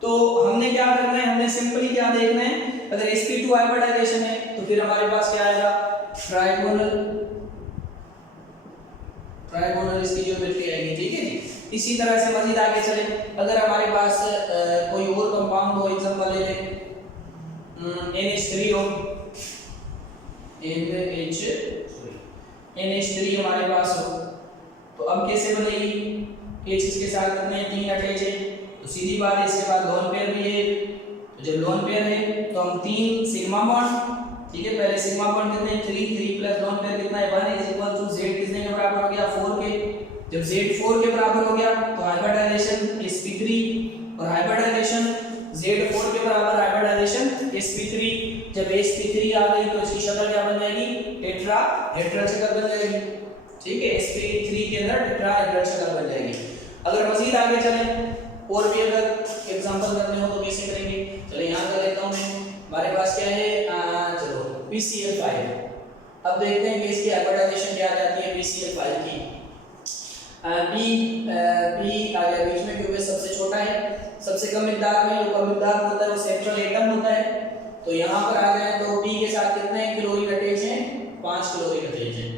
तो हमने क्या करना है? हमने सिंपली क्या देखना है? अगर sp2 हाइब्रिडाइजेशन है तो फिर हमारे पास क्या आएगा? ट्राइगोनल इसकी ज्योमेट्री आएगी। ठीक है जी। इसी तरह से मजीद आगे चले, अगर हमारे पास कोई और कंपाउंड हो, एग्जांपल ले लें NH3 हो, NH3 हमारे पास हो, तो अब कैसे बनेगी? H इसके साथ कितने? 3 अटैच है, तो सीधी बात है इसके बाद लोन पेयर भी है। तो जब लोन पेयर है तो हम 3 सिग्मा बॉन्ड, ठीक है, पहले सिग्मा बॉन्ड कितने? 3 प्लस लोन पेयर कितना है? 1 = Z कितने के बराबर हो गया? 4 के। जब Z 4 के बराबर हो गया तो हाइब्रिडाइजेशन sp3, और हाइब्रिडाइजेशन Z 4 के बराबर हाइब्रिडाइजेशन sp3। जब sp3 आ गई तो इसकी शक्ल क्या बन जाएगी? टेट्राहेड्रल शक्ल बन जाएगी। ठीक है, sp3 के अंदर टेट्राहेड्रल शक्ल बन जाएगी। अगर मजीद आगे चलें और भी अगर एग्जांपल करने हो तो कैसे करेंगे? चलो यहाँ कर लेता हूँ मैं। हमारे पास क्या है? चलो PCl5। अब देखते हैं कि इसकी हाइब्रिडाइजेशन क्या आ जाती है PCl5 की। B आ गया बीच में क्योंकि सबसे छोटा है, सबसे कम मिकदार में जो कम मिकदार होता है वो सेंट्रल एटम होता है। तो यहाँ पर आ जाए तो P के साथ कितने क्लोरीन अटैच हैं? 5 क्लोरीन अटैच हैं।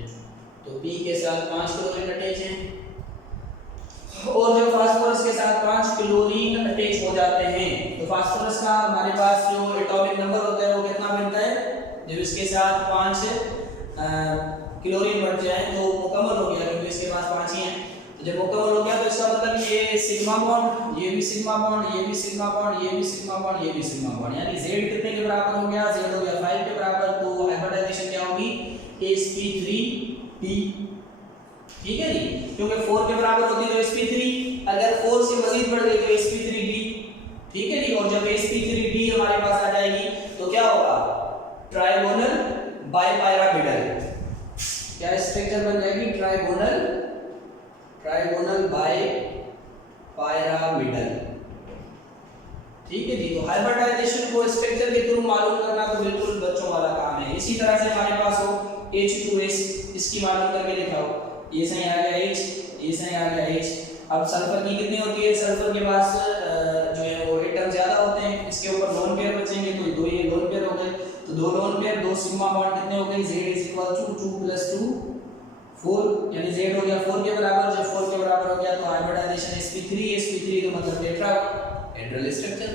तो P के साथ 5 क्लोरीन अटैच हैं, और जब फास्फोरस के साथ 5 क्लोरीन अटैच हो जाते हैं तो फास्फोरस का हमारे पास जो एटॉमिक नंबर होता है वो कितना बनता है? जब इसके साथ 5 क्लोरीन बढ़ जाए तो मुकम्मल हो गया, क्योंकि इसके पास 5 ही हैं। जब मुकम्मल हो गया तो इसका मतलब ये सिग्मा बॉन्ड, ये भी सिग्मा बॉन्ड, ये भी सिग्मा बॉन्ड, ये भी सिग्मा बॉन्ड, ये भी सिग्मा बॉन्ड, यानी Z कितने के बराबर हो गया? Z हो गया 5 के बराबर। तो हाइब्रिडाइजेशन क्या होगी? sp3p। ठीक है जी, क्योंकि 4 के बराबर होती तो sp3, अगर 4 से मजीद बढ़ गई तो sp3d। ठीक है जी, और जब sp3d हमारे पास आ जाएगी तो क्या होगा? Trigonal bipyramidal. क्या स्ट्रक्चर बन जाएगी? Trigonal bipyramidal. ठीक है जी, तो हाइब्रिडाइजेशन को स्ट्रक्चर के थ्रू मालूम करना तो बिल्कुल बच्चों वाला काम है। इसी तरह से हमारे पास हो H2S, इसकी मालूम करके दिखाओ। ये सही आ गया H, ये सही आ गया H। अब सल्फर की कितनी होती है? सल्फर के पास जो है वो एटम ज्यादा होते हैं, इसके ऊपर लोन पेयर बचेंगे तो दो ये लोन पेयर हो गए, तो दो लोन पेयर, दो सिग्मा बॉन्ड कितने हो गए? Z = 2 + 2 4, यानी Z हो गया 4 के बराबर। जब 4 के बराबर हो गया तो हाइब्रिडाइजेशन sp3 तो मतलब टेट्राहेड्रल स्ट्रक्चर।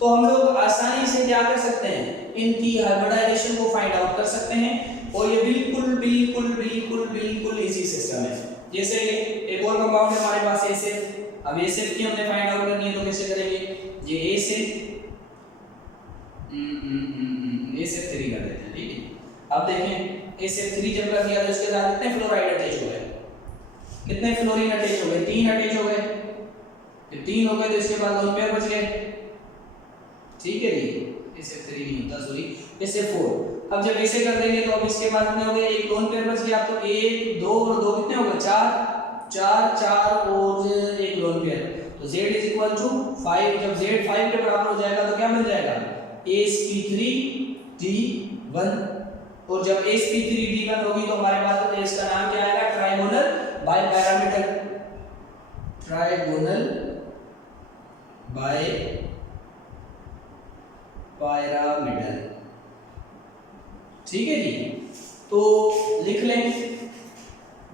तो हम लोग आसानी से क्या कर सकते हैं? इनकी हाइब्रिडाइजेशन को फाइंड आउट कर सकते हैं, और ये बिल्कुल इजी सिस्टम है। जैसे एक और कंपाउंड है हमारे पास SF। अब SF की हमने फाइंड आउट करनी है तो कैसे करेंगे? ये A से SF3 कर देते हैं। ठीक है, अब देखें SF3 जब कर दिया तो इसके साथ कितने फ्लोराइड अटैच हो गए? कितने फ्लोरीन अटैच हो गए? 3 अटैच हो गए। जब 3 हो गए तो इसके बाद लोन पेयर बच गए। ठीक है जी, SF3 नहीं होता, सॉरी SF4। अब जब ऐसे कर देंगे तो अब इसके बाद कितने हो गए? एक लोन पेयर बच गया, तो 1 2 और 2 कितने हो गए? 4 और एक लोन पेयर, तो Z = 5। जब Z 5 के बराबर हो जाएगा तो क्या बन जाएगा? sp3d1। और जब sp3d1 होगी तो हमारे पास इसका नाम क्या आएगा? Trigonal bipyramidal. Trigonal bipyramidal. ठीक है जी, तो लिख लें।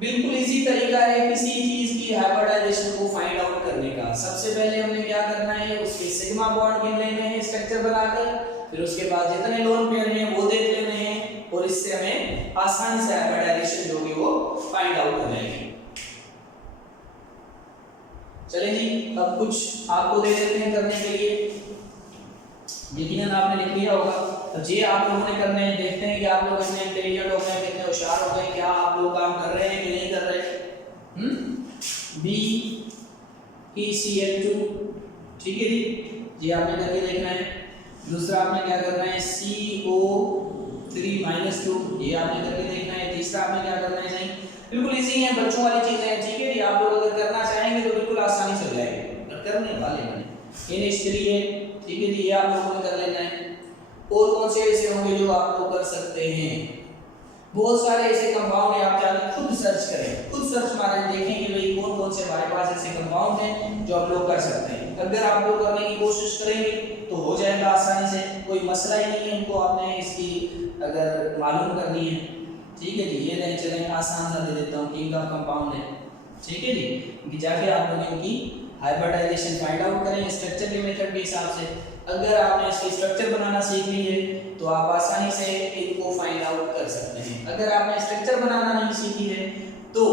बिल्कुल इजी तरीका है किसी चीज की हाइब्रिडाइजेशन को फाइंड आउट करने का। सबसे पहले हमने क्या करना है? उसके सिग्मा बॉन्ड गिन लेने हैं स्ट्रक्चर बनाकर, फिर उसके बाद जितने लोन पेयर हैं वो देख लेने हैं, और इससे हमें आसानी से हाइब्रिडाइजेशन जो होगी वो फाइंड आउट कर लेंगे। चलिए जी, अब कुछ आपको दे देते हैं करने के लिए। यकीनन आपने लिख लिया होगा, तो ये आप लोगों ने करने हैं। देखते हैं कि आप लोग कितने इंटेलिजेंट हो गए, कितने होशियार हो गए, क्या आप लोग काम कर रहे हैं कि नहीं कर रहे। BeCl2, ठीक है जी, ये आपने करके देखना है। दूसरा आपने क्या करना है? CO3-2, ये आपने करके देखना है। तीसरा आपने क्या करना है? नहीं, बिल्कुल इजी है, बच्चों वाली चीजें हैं। ठीक है जी, आप लोग अगर करना चाहेंगे तो बिल्कुल आसानी से हो जाएगा, और करने वाले बने। NH3 है, ठीक है जी, ये आप लोगों ने कर लेना है। और कौन से ऐसे होंगे जो आप लोग कर सकते हैं? बहुत सारे ऐसे कंपाउंड है, आप जाकर खुद सर्च करें, खुद सर्च मारें, देखें कि भाई कौन कौन से हमारे पास ऐसे कंपाउंड हैं जो हम लोग कर सकते हैं। अगर आप लोग करने की कोशिश करेंगे तो हो जाएगा आसानी से, कोई मसला ही नहीं है। इनको आपने इसकी अगर मालूम करनी है, ठीक है जी, ये नहीं चलें, आसान सा दे देता हूँ, किंग ऑफ कंपाउंड है। ठीक है जी, कि जाके आप लोग इनकी हाइब्रिडाइजेशन फाइंड आउट करें स्ट्रक्चर के मेथड के हिसाब से। अगर आपने इसकी स्ट्रक्चर बनाना सीख ली है तो आप आसानी से इनको फाइंड आउट कर सकते हैं। अगर आपने स्ट्रक्चर बनाना नहीं सीखी है तो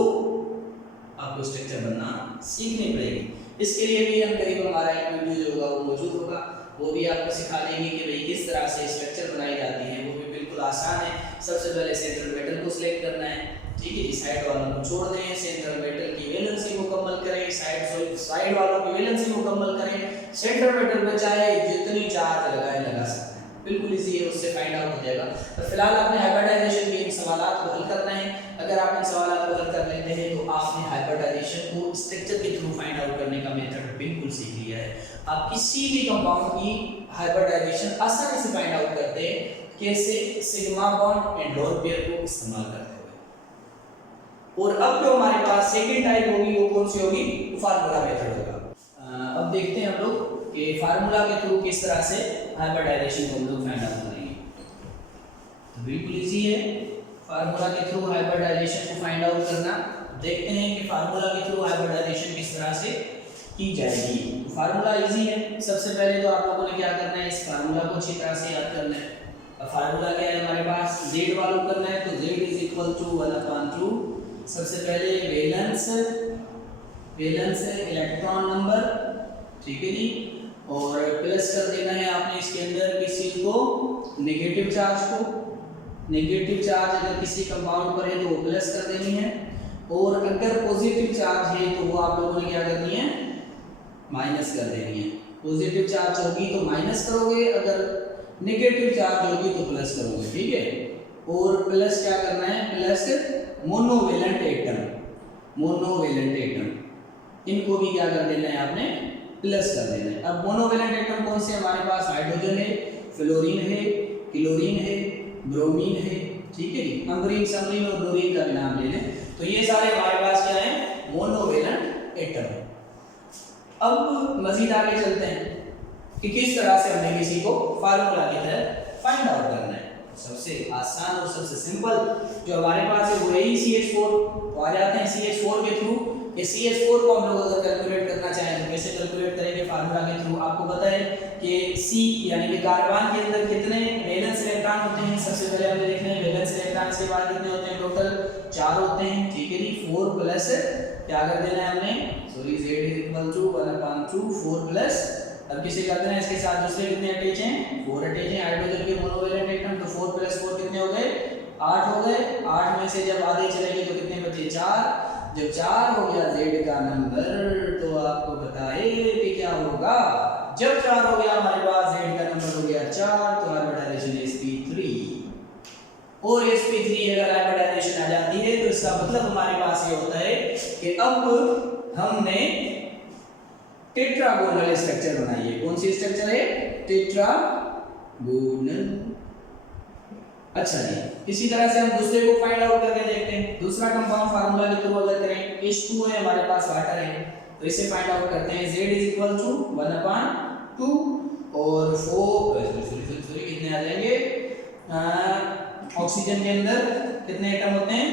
आपको स्ट्रक्चर बनाना सीखनी पड़ेगी। इसके लिए भी हम करीब हमारा एक वीडियो जो होगा वो मौजूद होगा, वो भी आपको सिखा देंगे कि भाई किस तरह से स्ट्रक्चर बनाई जाती है। वो भी बिल्कुल आसान है। सबसे पहले सेंट्रल मेटल को सिलेक्ट करना है, ठीक है जी, साइड वालों को छोड़ दें, सेंट्रल मेटल की वैलेंसी मुकम्मल करें, साइड वालों की वैलेंसी मुकम्मल करें, सेंट्रल मेटल में चाहे जितनी चार्ज लगा सकते हैं, बिल्कुल इजी है, उससे फाइंड आउट हो जाएगा। तो फिलहाल आपने हाइब्रिडाइजेशन के इन सवालों को हल करना है। अगर आप इन सवालों को हल कर लेते हैं तो आपने हाइब्रिडाइजेशन को स्ट्रक्चर के थ्रू फाइंड आउट करने का मेथड बिल्कुल सीख लिया है। आप किसी भी कंपाउंड की हाइब्रिडाइजेशन आसानी से फाइंड आउट करते हैं, कैसे? Sigma bond and lone pair को इस्तेमाल करते हुए। और अब जो हमारे पास सेकंड टाइप होगी वो कौन सी होगी? फार्मूला मेथड होगा। अब देखते हैं हम लोग कि फार्मूला के थ्रू किस तरह से हाइब्रिडाइजेशन को हम लोग फाइंड आउट करेंगे। तो बिल्कुल इजी है फार्मूला के थ्रू हाइब्रिडाइजेशन को फाइंड आउट करना। देखते हैं कि फार्मूला के थ्रू हाइब्रिडाइजेशन किस तरह से की जाएगी। तो फार्मूला इजी है। सबसे पहले तो आप लोगों ने क्या करना है? इस फार्मूला को अच्छी तरह से याद करना है। अब फार्मूला क्या है हमारे पास? Z वालों करना है, तो Z = 1/2। सबसे पहले वैलेंस वैलेंस है इलेक्ट्रॉन नंबर, ठीक है जी, और प्लस कर देना है आपने इसके अंदर किसी को नेगेटिव चार्ज को, नेगेटिव चार्ज अगर किसी कंपाउंड पर है तो वो प्लस कर देनी है, और अगर पॉजिटिव चार्ज है तो वो आप लोगों ने क्या करनी है, माइनस कर देनी है। पॉजिटिव चार्ज होगी तो माइनस करोगे, अगर नेगेटिव चार्ज होगी तो प्लस करोगे, ठीक है। और प्लस क्या करना है, plus monovalent atom, monovalent atom इनको भी क्या कर देना है आपने, प्लस कर देना है। अब मोनोवेलेंट एटम कौन से हमारे पास, हाइड्रोजन है, फ्लोरीन है, क्लोरीन है, ब्रोमीन है, ठीक है जी, अम्बरीन, समरीन और ब्रोमीन का भी नाम ले लें, तो ये सारे हमारे पास क्या है, मोनोवेलेंट एटम। अब मजीद आगे चलते हैं कि किस तरह से हमने किसी को फार्मूला की तरह फाइंड आउट करना है। सबसे आसान और सबसे सिंपल जो हमारे पास है वो है CH4, तो आ जाते हैं CH4 के थ्रू। ये CH4 को हम लोग अगर कैलकुलेट करना चाहें तो कैसे कैलकुलेट करेंगे, फार्मूला के थ्रू। आपको पता है कि C यानी कि कार्बन के अंदर कितने वैलेंस इलेक्ट्रॉन होते हैं, सबसे पहले हमें देखना है वैलेंस इलेक्ट्रॉन के बाद कितने होते हैं, टोटल 4 होते हैं, ठीक है जी। 4 प्लस क्या कर देना है हमने, सॉरी Z = 1/2 4 प्लस, अब किसे कर देना है, इसके साथ दूसरे कितने अटैच हैं, 4 अटैच हैं हाइड्रोजन के मोनोवेलेंट एटम, तो 4 + 4 कितने हो गए, 8 हो गए। 8 में से जब आधे चलेंगे तो कितने बचे, 4। जब 4 हो गया Z का नंबर, तो आपको बताए कि क्या होगा, जब 4 हो गया हमारे पास Z का नंबर हो गया 4, तो हाइब्रिडाइजेशन sp3, और sp3 अगर हाइब्रिडाइजेशन आ जाती है तो इसका मतलब हमारे पास ये होता है कि अब हमने टेट्रागोनल स्ट्रक्चर बनाई है। कौन सी स्ट्रक्चर है, टेट्रागोनल। अच्छा जी, इसी तरह से हम दूसरे को फाइंड आउट करके देखते हैं। दूसरा कंपाउंड फार्मूला के थ्रू अगर करें, H2 है हमारे पास, वाटर है, तो इसे फाइंड आउट करते हैं। Z = 1/2 और 4 सॉरी कितने आ जाएंगे, ऑक्सीजन के अंदर कितने एटम होते हैं,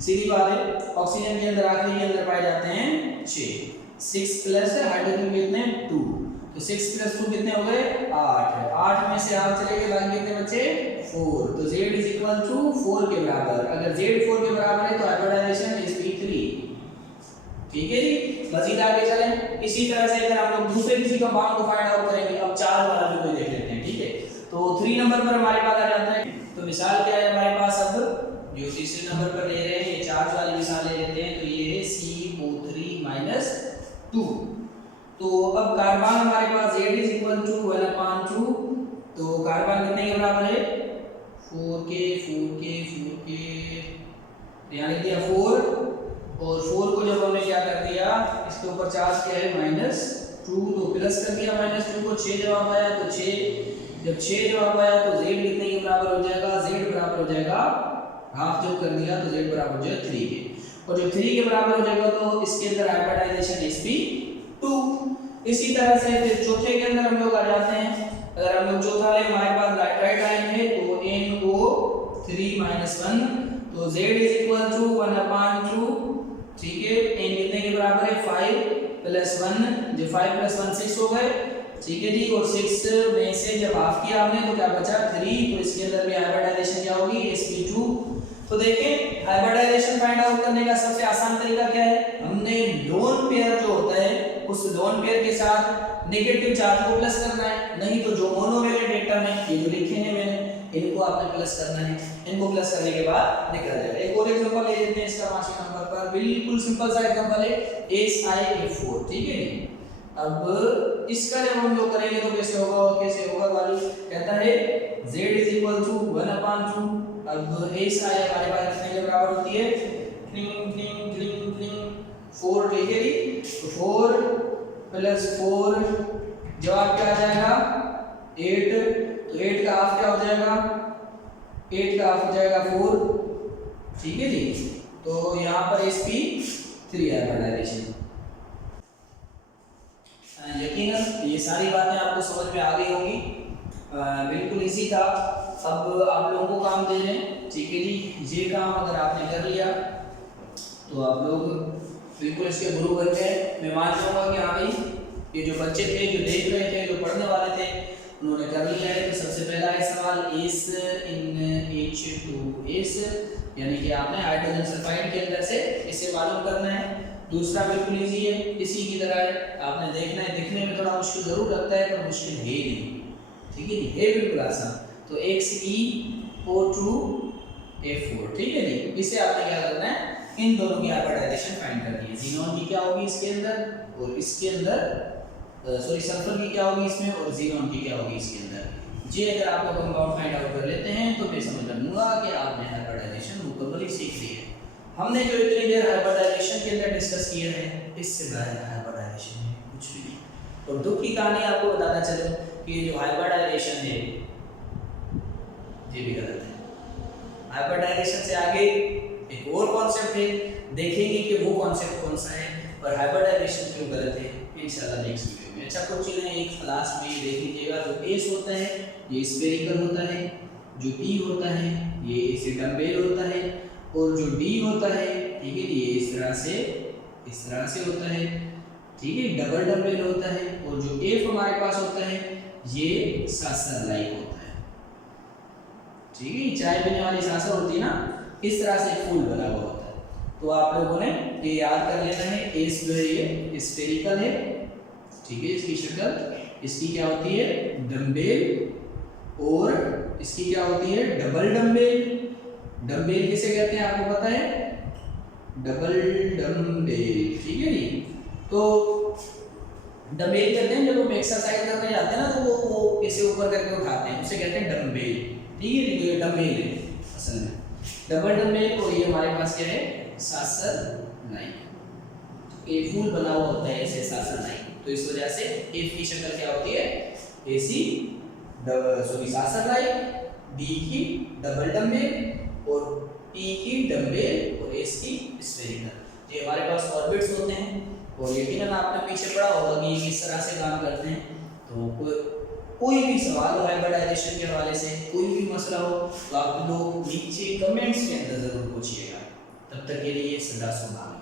सीधी बात है, ऑक्सीजन के अंदर आखिरी के अंदर पाए जाते हैं 6, 6 प्लस हाइड्रोजन कितने 2, तो 6 + 2 कितने हो गए, 8। 8 में से 8 चले गए, बाकी कितने बचे, 4, तो Z = 4 के बराबर। अगर Z 4 के बराबर है तो हाइब्रिडाइजेशन sp3, ठीक है जी। मजीद आगे चलें, इसी तरह से अगर हम लोग दूसरे किसी कंपाउंड को फाइंड आउट करेंगे, अब 4 वाला भी कोई देख लेते हैं, ठीक है। तो 3 नंबर पर हमारे पास आ जाता है, तो मिसाल क्या है हमारे पास, अब जो तीसरे नंबर पर ले रहे हैं, ये चार्ज वाली मिसाल ले लेते हैं, तो ये है CO3 - 2। तो अब कार्बन हमारे पास Z = 1/2, तो कार्बन कितने के बराबर है, 4 के, यहाँ लिख दिया 4, और 4 को जब हमने क्या कर दिया, इसके ऊपर चार्ज क्या है -2, तो प्लस कर दिया -2 को, 6 जवाब आया, तो 6, जब 6 जवाब आया तो Z कितने के बराबर हो जाएगा, Z बराबर हो जाएगा हाफ, जब कर दिया तो Z बराबर हो जाएगा 3 के, और जब 3 के बराबर हो जाएगा तो इसके अंदर हाइब्रिडाइजेशन sp2। इसी तरह से फिर चौथे के अंदर हम लोग आ जाते हैं। अगर हम लोग चौथा ले, हमारे पास नाइट्राइड आयन है, तो NO3 - 1, तो Z = 1/2, ठीक है। n कितने के बराबर है, 5 + 1, जो 5 + 1 6 हो गए, ठीक है जी। और 6 में से जब हाफ किया हमने तो क्या बचा 3, तो इसके अंदर भी हाइब्रिडाइजेशन क्या होगी, sp2। तो देखें, हाइब्रिडाइजेशन फाइंड आउट करने का सबसे आसान तरीका क्या है, हमने लोन पेयर जो होता है उस लोन पेयर के साथ नेगेटिव चार्ज को प्लस करना है, नहीं तो जो मोनोवेलेंट एटम है, ये जो लिखे हैं मैंने, इनको आपने प्लस करना है। इनको प्लस करने के बाद निकल जाएगा। एक और एग्जांपल ले लेते हैं इसका 5वें नंबर पर, बिल्कुल सिंपल सा एग्जांपल है SiF4, ठीक है। अब इसका जब हम लोग करेंगे तो कैसे होगा वाली कहता है Z = 1/2। अब S आया हमारे पास कितने के बराबर होती है, 4, ठीक है जी। तो 4 + 4 जवाब क्या आ जाएगा 8, तो 8 का हाफ क्या हो जाएगा, 8 का हाफ हो जाएगा 4, ठीक है जी। तो यहाँ पर sp3 है हाइब्रिडाइजेशन। यकीनन ये सारी बातें आपको समझ में आ गई होंगी, बिल्कुल इजी था। अब आप लोगों को काम दे रहे हैं, ठीक है जी। ये काम अगर आपने कर लिया तो आप लोग बिल्कुल इसके गुरु बन गए। मैं मान लूँगा कि हाँ भाई, ये जो बच्चे थे, जो देख रहे थे, जो पढ़ने वाले थे, उन्होंने कर लिया है। तो सबसे पहला है सवाल एस इन H2S, यानी कि आपने हाइड्रोजन सल्फाइड के अंदर से इसे मालूम करना है। दूसरा बिल्कुल इजी है, इसी की तरह है, आपने देखना है। दिखने में थोड़ा मुश्किल जरूर लगता है पर मुश्किल है ही नहीं, ठीक है जी, है बिल्कुल आसान। तो XeO2F4, ठीक है जी। इसे आपने क्या करना है, इन दोनों की हाइब्रिडाइजेशन फाइंड करनी है। ज़ीनॉन की क्या होगी इसके अंदर और इसके अंदर, सॉरी सल्फर की क्या होगी इसमें और ज़ीनॉन की क्या होगी इसके अंदर। जी अगर आप लोग कंपाउंड फाइंड आउट कर लेते हैं तो मैं समझ लूँगा कि आपने हाइब्रिडाइजेशन मुकम्मल सीख ली है। हमने जो इतनी देर हाइब्रिडाइजेशन के अंदर डिस्कस किया है, इससे बाहर हाइब्रिडाइजेशन है कुछ भी नहीं। और दुख की कहानी आपको बताना चलूं कि जो हाइब्रिडाइजेशन है ये भी गलत है। हाइब्रिडाइजेशन से आगे एक और कॉन्सेप्ट है, देखेंगे कि वो कॉन्सेप्ट कौन सा है और हाइब्रिडाइजेशन क्यों गलत है इंशाल्लाह नेक्स्ट वीडियो में। अच्छा कुछ चीज़ें एक क्लास में देख लीजिएगा। जो एस होता है ये स्फेरिकल होता है, जो पी होता है ये ऐसे डम्बेल होता है, और जो डी होता है ठीक है ये इस तरह से होता है, ठीक है डबल डम्बेल होता है। और जो एफ हमारे पास होता है ये सासर लाइक होता है, ठीक है चाय पीने वाली सासर होती है ना, इस तरह से एक फूल बना हुआ होता है। तो आप लोगों ने ये याद कर लेना है। एस जो है ये स्फेरिकल है, ठीक है इसकी शक्ल, इसकी क्या होती है डम्बेल, और इसकी क्या होती है डबल डम्बेल। डम्बेल किसे कहते हैं आपको पता है, डबल डम्बेल, ठीक है जी। तो डम्बेल कहते हैं जब हम एक्सरसाइज करने जाते हैं ना तो वो ऐसे ऊपर करके उठाते हैं, उसे कहते हैं डम्बेल, ठीक है जी। तो ये डम्बेल है असल में डबल डम्बेल। और ये हमारे पास क्या है सासर लाइक, ये फूल बना हुआ होता है ऐसे सासर लाइक। तो इस वजह से एफ की शक्ल क्या होती है एसी सॉरी सासर लाइक, डी की डबल डम्बेल और टी की डम्बेल और एस की स्फेरिकल। ये हमारे पास ऑर्बिट्स होते हैं और यकीनन आपने पीछे पढ़ा होगा कि ये किस तरह से काम करते हैं। तो कोई भी सवाल हो हाइब्रिडाइजेशन के हवाले से, कोई भी मसला हो तो आप लोग नीचे कमेंट्स के अंदर जरूर पूछिएगा। तब तक के लिए सदा सुभान।